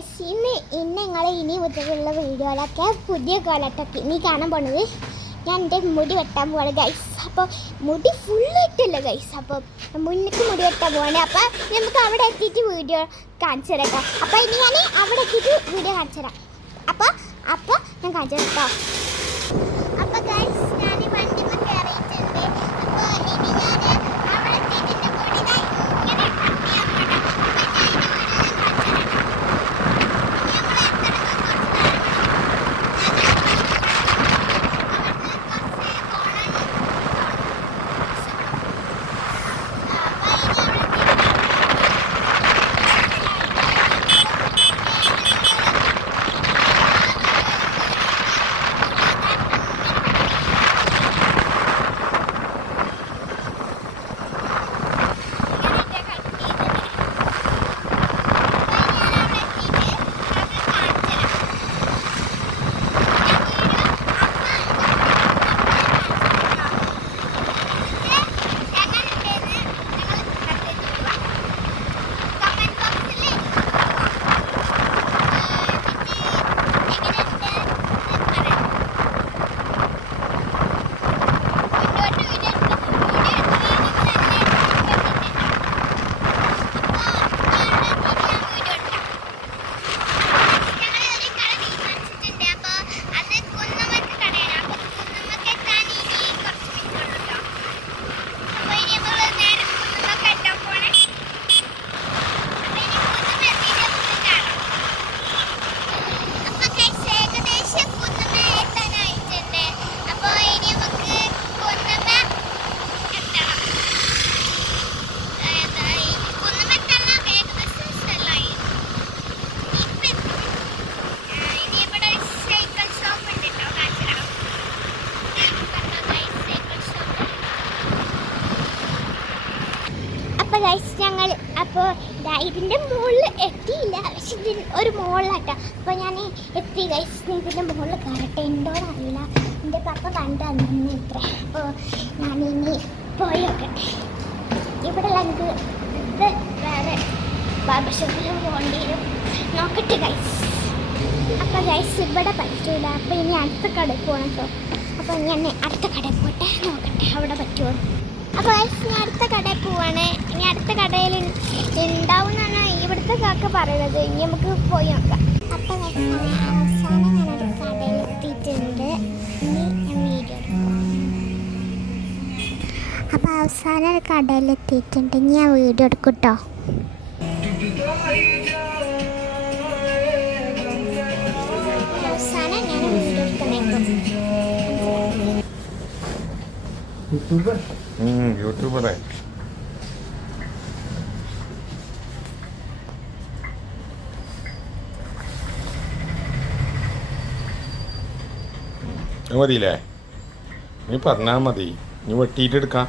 Guys ഇന്ന് നിങ്ങൾ ഇനി മുതലുള്ള വീഡിയോയിലൊക്കെ പുതിയ കോലത്തൊക്കെ ഇനി കാണാൻ പോണത് ഞാൻ എൻ്റെ മുടി വെട്ടാൻ പോവാണ് ഗൈസ്. അപ്പോൾ മുടി ഫുള്ളായിട്ടില്ല ഗൈസ്. അപ്പോൾ മുന്നിലേക്ക് മുടി വെട്ടാൻ പോവാണ്. അപ്പോൾ നമുക്ക് അവിടെ എത്തിയിട്ട് വീഡിയോ കാണിച്ചു തരാം കേട്ടോ. അപ്പോൾ ഇനി ഞാൻ അവിടെ എത്തിയിട്ട് വീഡിയോ കാണിച്ചു തരാം. അപ്പോൾ ഞാൻ കാണിച്ചു തരാം കേട്ടോ. അപ്പോൾ ഗൈസ് ഞാൻ വണ്ടിയിൽ കയറിയിട്ടുണ്ട്. അപ്പോൾ ഇനി ഞാൻ അവിടെ എത്തിയിട്ട് എൻ്റെ മുടി ഇങ്ങനെ കട്ട് ചെയ്യാൻ പോകണം. ഗൈസ് ഞങ്ങൾ അപ്പോൾ ഇതിൻ്റെ മുകളിൽ എത്തിയില്ല, പക്ഷെ ഇതിന് ഒരു മുകളിലാട്ടോ. അപ്പോൾ ഞാൻ എത്തി ഗൈസ്. ഇതിൻ്റെ മുകളിൽ കയറട്ടെ ഉണ്ടോയെന്ന് അറിയില്ല. എൻ്റെ പപ്പ കണ്ടു തന്നെ ഇത്ര. അപ്പോൾ ഞാനിനി പോയോക്കട്ടെ. ഇവിടെ നമുക്ക് ഇത് വേറെ ബാർബർ ഷോപ്പിലും പോകേണ്ടി വരും. നോക്കട്ടെ ഗൈസ്. അപ്പോൾ ഗൈസ് ഇവിടെ പറ്റൂല. അപ്പോൾ ഇനി അടുത്ത കടയിൽ പോകണം കേട്ടോ. അപ്പോൾ ഞാൻ അടുത്ത കടയിൽ പോട്ടെ, നോക്കട്ടെ അവിടെ പറ്റുമോ. അപ്പോൾ ഗൈസ് ഞാൻ അടുത്ത കടയിൽ പോവാണ്. ഇനി അടുത്ത കടയിൽ ഉണ്ടാവും എന്നാണ് ഇവിടുത്തെ കാക്ക പറയുന്നത്. ഇനി നമുക്ക് പോയി നോക്കാം. അപ്പോൾ അവസാനം ഞാനൊരു കടയിൽ എത്തിയിട്ടുണ്ട്. ഇനി ഞാൻ വീഡിയോ എടുക്കാം. അപ്പോൾ അവസാനം ഒരു കടയിൽ എത്തിയിട്ടുണ്ട്. ഇനി ഞാൻ വീഡിയോ എടുക്കും കേട്ടോ. അവസാനം ഞാൻ വീഡിയോ എടുക്കണേക്കും. യൂട്യൂബറെ മതിയില്ലേ? നീ പറഞ്ഞാൽ മതി, നീ വെട്ടിയിട്ട് എടുക്കാം.